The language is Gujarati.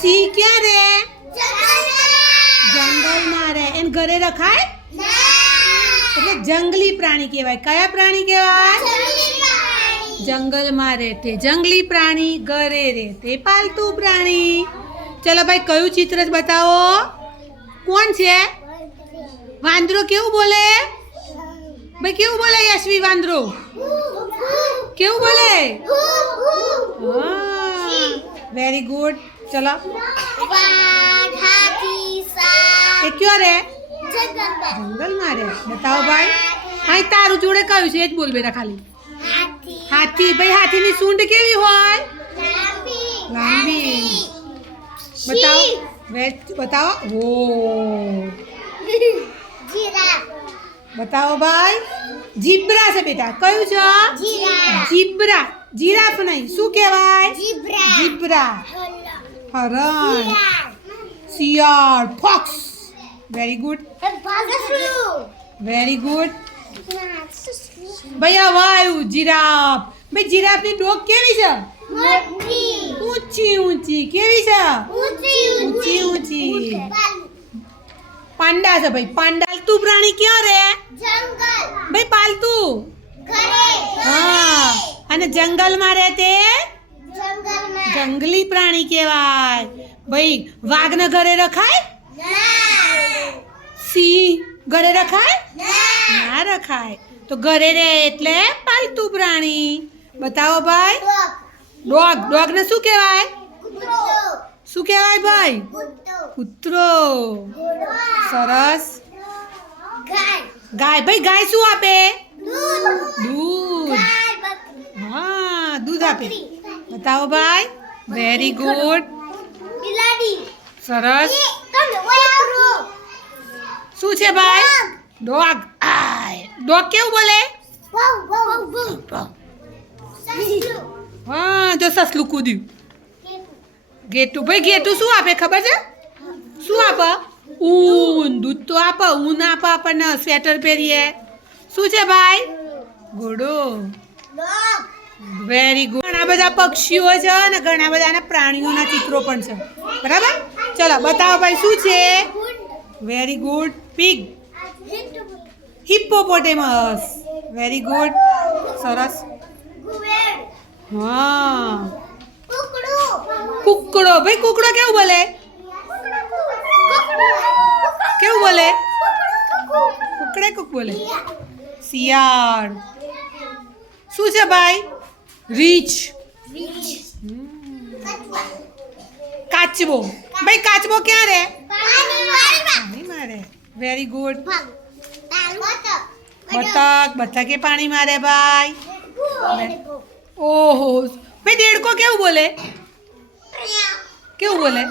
સિંહ ક્યાં રે જંગલમાં. રહે. એને ઘરે રખાય? એટલે જંગલી પ્રાણી કહેવાય. કયા પ્રાણી કહેવાય? જંગલમાં રહેતે જંગલી પ્રાણી ઘરે રહેતે પાલતુ પ્રાણી. ચલો ભાઈ કયું ચિત્ર બતાવો? કોણ છે? વાંદરો કેવું બોલે? ભાઈ કેવું બોલે યશવી વાંદરો? કેવું બોલે? વેરી ગુડ ચલો. એ કયો રે? જંગલમાં રે. બતાવો ભાઈ. હા તારું જોડે કયું છે? એ જ બોલ બેટા ખાલી. હાથી. ભાઈ હાથીની સૂંઢ કેવી હોય? લાંબી. બતાવો. વેચ બતાવો. ઓ. બતાવો ભાઈ. જીબ્રા છે બેટા. કયું છે? જીબ્રા. જીરાફ નહીં. શું કહેવાય? જીબ્રા. હરણ શિયાળ fox very good very good ભાઈ વાયુ જીરાફ ભાઈ જીરાફની ડોક કેવી છે ઊંચી ઊંચી કેવી છે ઊંચી ઊંચી પાંડા છે ભાઈ પાંડા પાલતુ પ્રાણી ક્યાં રે ભાઈ પાલતુ હા અને જંગલમાં રહે તે જંગલી પ્રાણી કહેવાય. ભાઈ વાઘને ઘરે રખાય? સિંહ ઘરે રખાય? ના. રખાય. તો ઘરે રહે એટલે પાલતુ પ્રાણી. બતાવો ભાઈ. ડોગ. ડોગને શું કહેવાય? શું કહેવાય ભાઈ? કૂતરો. સરસ. ગાય. ભાઈ ગાય શું આપે? દૂધ. હા દૂધ આપે. બતાવો ભાઈ. વેરી ગુડ સરસ. શું છે ભાઈ? ડોગ. ડોગ. કેવું બોલે? હા જો સસલું કૂદ્યું. ગેટું. ભાઈ ગેટું શું આપે ખબર છે? શું આપે? ઊન. દૂધ તો આપે ઊન આપે આપણને સ્વેટર પહેરીએ. શું છે ભાઈ? ઘોડો. વેરી ગુડ ઘણા બધા પક્ષીઓ છે અને ઘણા બધા પ્રાણીઓના ચિત્રો પણ છે. બરાબર? ચલો, બતાવો ભાઈ, શું છે? Very good pig hippopotamus very good સરસ. હા. કુકડો. ભાઈ, કુકડો કેવું બોલે? કેવું બોલે? કુકડે કુક બોલે. શિયાળ. શું છે ભાઈ? રીચ કાચબો ભાઈ કાચબો ક્યાં રે પાણીમાં રે વેરી ગુડ બતક બતકે પાણી મારે ભાઈ ઓહો ભાઈ દેડકો કેવું બોલે કેવું બોલે